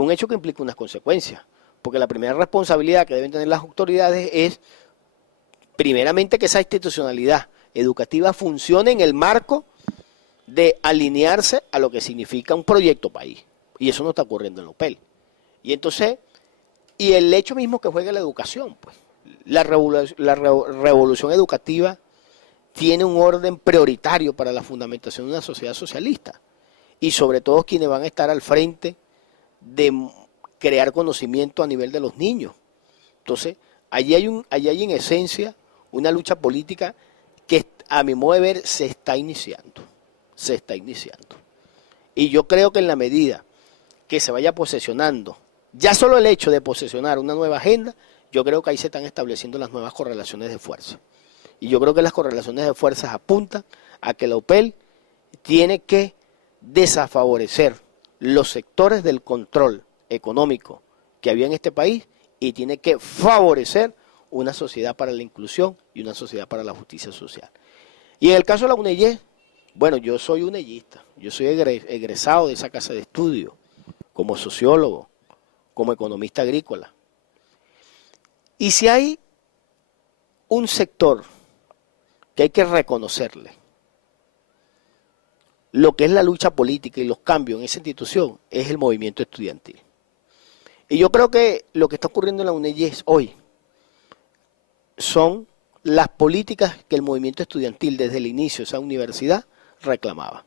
es un hecho que implica unas consecuencias, porque la primera responsabilidad que deben tener las autoridades es, primeramente, que esa institucionalidad educativa funcione en el marco de alinearse a lo que significa un proyecto país. Y eso no está ocurriendo en la UPEL. Y entonces, y el hecho mismo que juega la educación, pues, la revolución educativa tiene un orden prioritario para la fundamentación de una sociedad socialista. Y sobre todo quienes van a estar al frente de crear conocimiento a nivel de los niños. Entonces, allí hay en esencia una lucha política que, a mi modo de ver, se está iniciando. Y yo creo que en la medida que se vaya posesionando, ya solo el hecho de posesionar una nueva agenda, yo creo que ahí se están estableciendo las nuevas correlaciones de fuerza. Y yo creo que las correlaciones de fuerzas apuntan a que la UPEL tiene que desfavorecer los sectores del control económico que había en este país y tiene que favorecer una sociedad para la inclusión y una sociedad para la justicia social. Y en el caso de la UNEYES, bueno, yo soy unellista, yo soy egresado de esa casa de estudio, como sociólogo, como economista agrícola. Y si hay un sector que hay que reconocerle lo que es la lucha política y los cambios en esa institución, es el movimiento estudiantil. Y yo creo que lo que está ocurriendo en la UNEYES hoy son las políticas que el movimiento estudiantil desde el inicio de esa universidad reclamaba.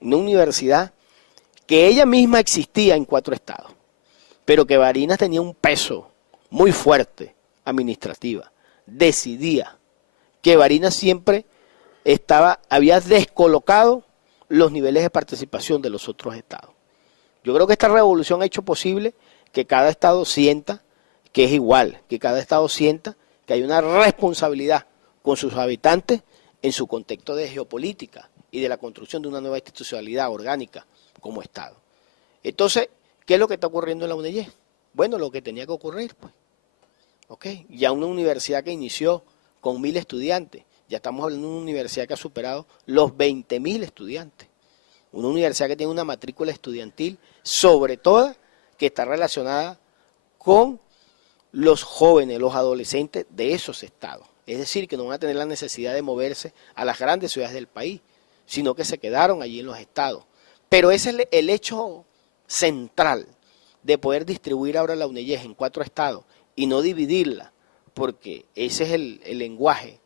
Una universidad que ella misma existía en 4 estados, pero que Barinas tenía un peso muy fuerte administrativa, decidía que Barinas siempre había descolocado los niveles de participación de los otros estados. Yo creo que esta revolución ha hecho posible que cada estado sienta que es igual, que cada estado sienta que hay una responsabilidad con sus habitantes en su contexto de geopolítica y de la construcción de una nueva institucionalidad orgánica como Estado. Entonces, ¿qué es lo que está ocurriendo en la UNEYES? Bueno, lo que tenía que ocurrir, pues. ¿Okay? Ya una universidad que inició con 1000 estudiantes, ya estamos hablando de una universidad que ha superado los 20.000 estudiantes. Una universidad que tiene una matrícula estudiantil, sobre todo, que está relacionada con los jóvenes, los adolescentes de esos estados. Es decir, que no van a tener la necesidad de moverse a las grandes ciudades del país, sino que se quedaron allí en los estados. Pero ese es el hecho central de poder distribuir ahora la UNEYES en 4 estados y no dividirla, porque ese es el lenguaje,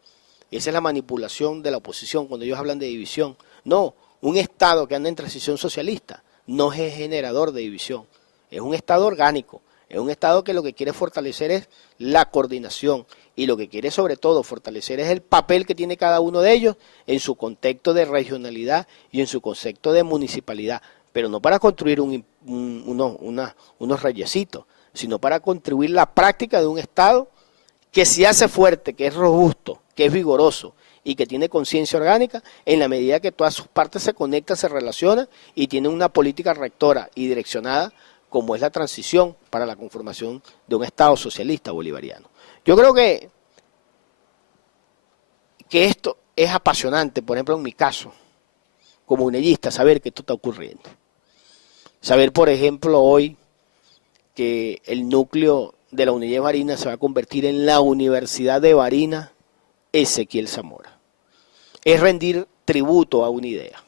esa es la manipulación de la oposición cuando ellos hablan de división. No, un estado que anda en transición socialista no es generador de división, es un estado orgánico, es un estado que lo que quiere fortalecer es la coordinación y lo que quiere sobre todo fortalecer es el papel que tiene cada uno de ellos en su contexto de regionalidad y en su concepto de municipalidad, pero no para construir unos reyesitos, sino para contribuir la práctica de un estado que se hace fuerte, que es robusto, que es vigoroso y que tiene conciencia orgánica en la medida que todas sus partes se conectan, se relacionan y tienen una política rectora y direccionada como es la transición para la conformación de un Estado socialista bolivariano. Yo creo que esto es apasionante, por ejemplo en mi caso, como unellista, saber que esto está ocurriendo. Saber, por ejemplo, hoy que el núcleo de la UNEYES Barinas se va a convertir en la Universidad de Barinas Ezequiel Zamora. Es rendir tributo a una idea.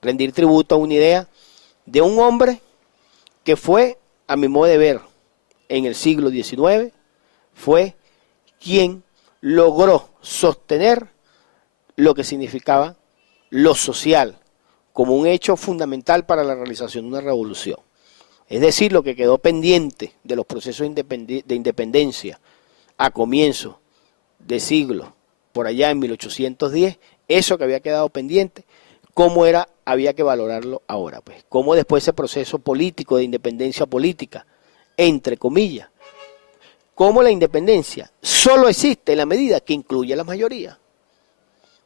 Rendir tributo a una idea de un hombre que fue, a mi modo de ver, en el siglo XIX, fue quien logró sostener lo que significaba lo social como un hecho fundamental para la realización de una revolución. Es decir, lo que quedó pendiente de los procesos de independencia a comienzos de siglo, por allá en 1810, eso que había quedado pendiente, cómo había que valorarlo ahora, pues. Cómo después ese proceso político de independencia política, entre comillas, cómo la independencia solo existe en la medida que incluye a la mayoría.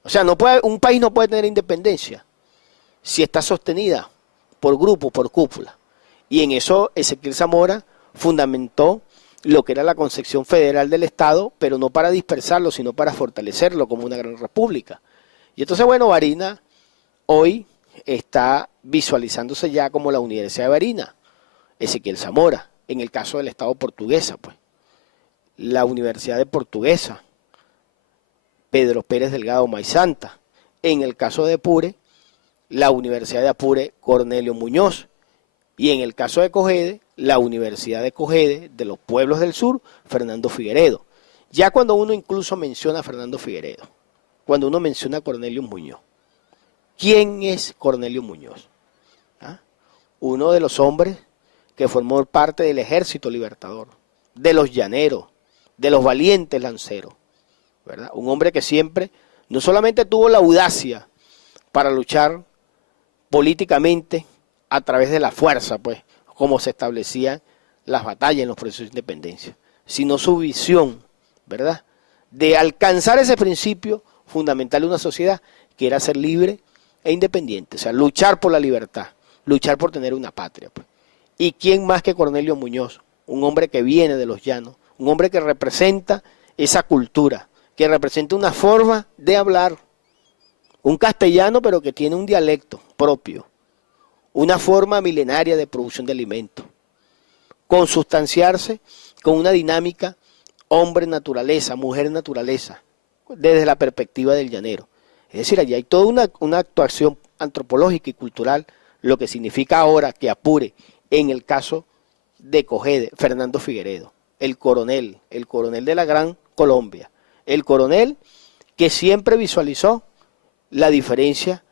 O sea, un país no puede tener independencia si está sostenida por grupos, por cúpula. Y en eso Ezequiel Zamora fundamentó lo que era la concepción federal del Estado, pero no para dispersarlo, sino para fortalecerlo como una gran república. Y entonces, bueno, Barinas hoy está visualizándose ya como la Universidad de Barinas. Ezequiel Zamora. En el caso del Estado Portuguesa, pues, la Universidad de Portuguesa, Pedro Pérez Delgado Maizanta. En el caso de Apure, la Universidad de Apure, Cornelio Muñoz. Y en el caso de Cogede, la Universidad de Cogede, de los pueblos del sur, Fernando Figueredo. Ya cuando uno incluso menciona a Fernando Figueredo, cuando uno menciona a Cornelio Muñoz, ¿quién es Cornelio Muñoz? ¿Ah? Uno de los hombres que formó parte del Ejército Libertador, de los llaneros, de los valientes lanceros, ¿verdad? Un hombre que siempre no solamente tuvo la audacia para luchar políticamente a través de la fuerza, pues, como se establecían las batallas en los procesos de independencia, sino su visión, ¿verdad?, de alcanzar ese principio fundamental de una sociedad que era ser libre e independiente, o sea, luchar por la libertad, luchar por tener una patria, pues. ¿Y quién más que Cornelio Muñoz? Un hombre que viene de los llanos, un hombre que representa esa cultura, que representa una forma de hablar, un castellano pero que tiene un dialecto propio, una forma milenaria de producción de alimentos, consustanciarse con una dinámica hombre-naturaleza, mujer-naturaleza, desde la perspectiva del llanero. Es decir, allí hay toda una actuación antropológica y cultural, lo que significa ahora que Apure, en el caso de Cogede, Fernando Figueredo, el coronel de la Gran Colombia, el coronel que siempre visualizó la diferencia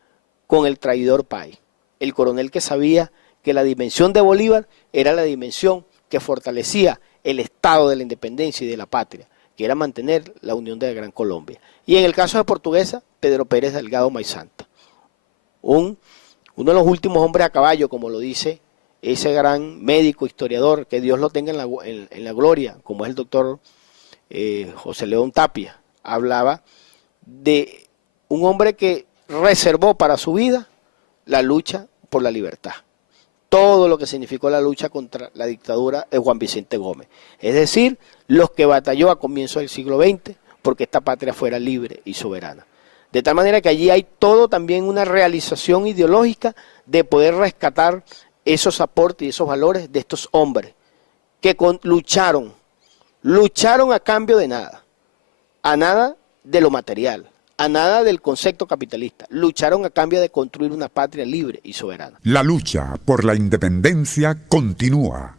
con el traidor país, el coronel que sabía que la dimensión de Bolívar era la dimensión que fortalecía el Estado de la independencia y de la patria, que era mantener la unión de la Gran Colombia. Y en el caso de Portuguesa, Pedro Pérez Delgado Maizanta, uno de los últimos hombres a caballo, como lo dice ese gran médico, historiador, que Dios lo tenga en la gloria, como es el doctor José León Tapia, hablaba de un hombre que reservó para su vida la lucha por la libertad. Todo lo que significó la lucha contra la dictadura de Juan Vicente Gómez. Es decir, los que batalló a comienzos del siglo XX porque esta patria fuera libre y soberana. De tal manera que allí hay todo también una realización ideológica de poder rescatar esos aportes y esos valores de estos hombres que lucharon a cambio de nada, a nada de lo material, a nada del concepto capitalista, lucharon a cambio de construir una patria libre y soberana. La lucha por la independencia continúa.